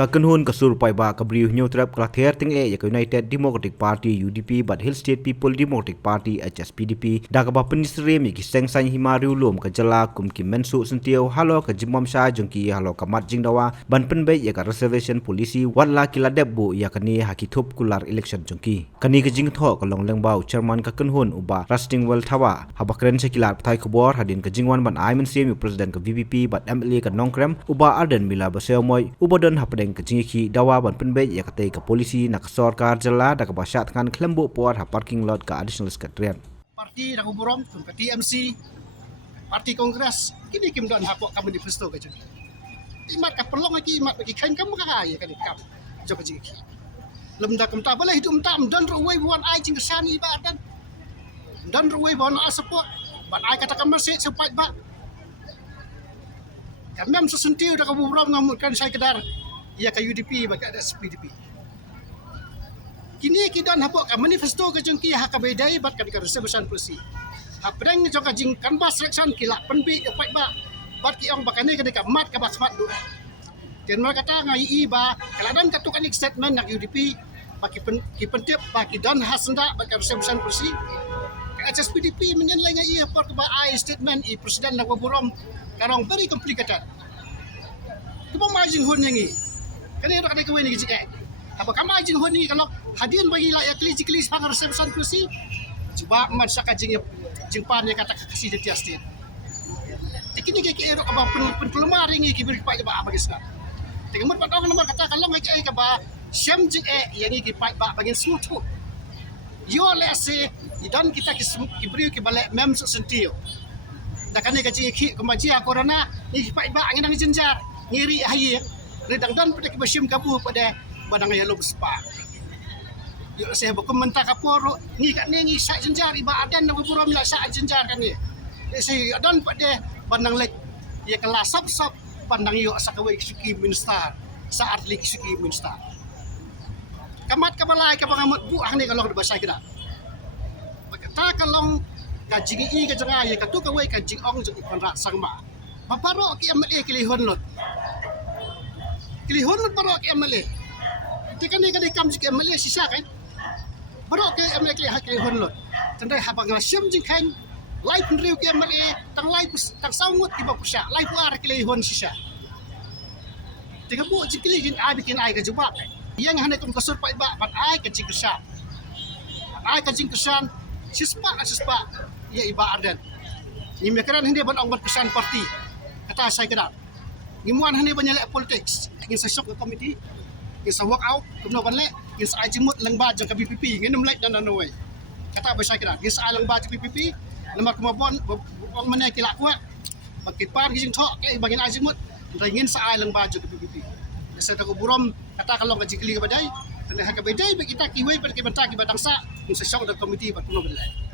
Kakenhun kasur paiba kabriu nyutrap klather ting ya United Democratic Party UDP but Hill State People Democratic Party HSPDP dakaba penisre mi kiseng san himariu lom ka jala kum ki mensu sentio halo ka jimam sha jongki halo ka mat jingdawa ban penbe ya ka reservation polisi wala kila debbu ya kani hakithup kular election jongki kani ka jingtho ka longleng bau chairman kakenhun uba Rusting Well Thawa habakren sekilar thai khobor hadin ka jingwan ban aiman semi president ka VPP but MLA ka nongkrem uba arden mila basemoy ubodon deng kejingki dawa ban penbe ya kate ka polisi nak sarkar jala dak basyat kan klembo por ha parking lot ka additional sekretariat parti dak uburom tum ka TMC parti kongres kini kim dan hapok ka manifesto ka jeng imat ka perlong lagi imat bagi kain kamu ka ya ka dikam jo ka jingki lem dak kum ta boleh hidup tam dan ruwai buan ai jing kesan ibadan dan ruwai buan ai support ban ai kata masih sepat ba kami sesentiu dak uburom ngamutkan saya kedar ia ke UDP bagi ada SPDP. Kini kita nak manifesto ke jengki hak bedai bat kadika reservation polisi. Apreng jong ka jing kanbas election kila penbi dapat ba bat ki ong bakane kadika mat ka bas mat du. Dan mereka kata ngai i ba kaladan katukan statement nak UDP bagi ki pentip bagi dan hasenda bagi reservation polisi. Ka SPDP menyenlai ngai i apa ba ai statement i presiden nak burom karong very complicated. Tupa margin hun ngi kani ada kali kawin ni gijik apa kamai jing honi kalau hadian bagi la ya klis pangar reservation kursi cuba mat saka jing pan ya kata kasih dia state tikini ke ero apa pen ringi ki bir pak ba bagi sna tingmut pat orang nomor kata kalau ngai ka ba syam jing yang ki pak ba bagi smooth yo lese idan kita ki beri ki balik mem sentio dakane ka jing ki kemajia corona ni pak ba angin jenjar ngiri haye redang dan pada kebasyim kabu pada badang ya lom spa yo saya berkomentar kaporo ni kat ni sak jenjar iba adan na buram la sak jenjar kan ni saya adan pada bandang lek ya kelas sap pandang yo sakawai suki minister saat lik suki minister kamat kabalai ka bangamut buah ni kalau bahasa kita kata kalau kajing i ka janga ya katu kawai kajing ong jeng konrak sangma paparo ki amle kilihon lot kilihon baru ke MLA. Tekan ni kam ke MLA sisa kan. Baru ke MLA kilihon lot. Tandai habang rasyam jing kan. Live riu ke MLA tang live tang sangut tiba pusya. Live war kilihon sisa. Tekan bu jing kilihon ai bikin ai ke jubak. Yang hanya kum kasur pak ba bat ai ke jing kesan. Ai ke jing kesan sispa ya iba ardan. Ni mekaran hindi ban ong kesan parti. Kata saya kedap. Ngimuan hani banyalek politics ingin sesok ke komiti ingin sa walk out kumno banle ingin sa ajimut lengba jang ke BPP ingin mulai dan anoi kata bahasa kira ingin sa lengba ke BPP lemar kumabon wong mana kila kuat pakipan gijing thok ke bangin ajimut ingin sa lengba ke BPP sa ta burom kata kalau gaji kili ke badai tene ha ke badai kita kiwai per ke banta ki batangsa ingin sesok ke komiti bat kumno banle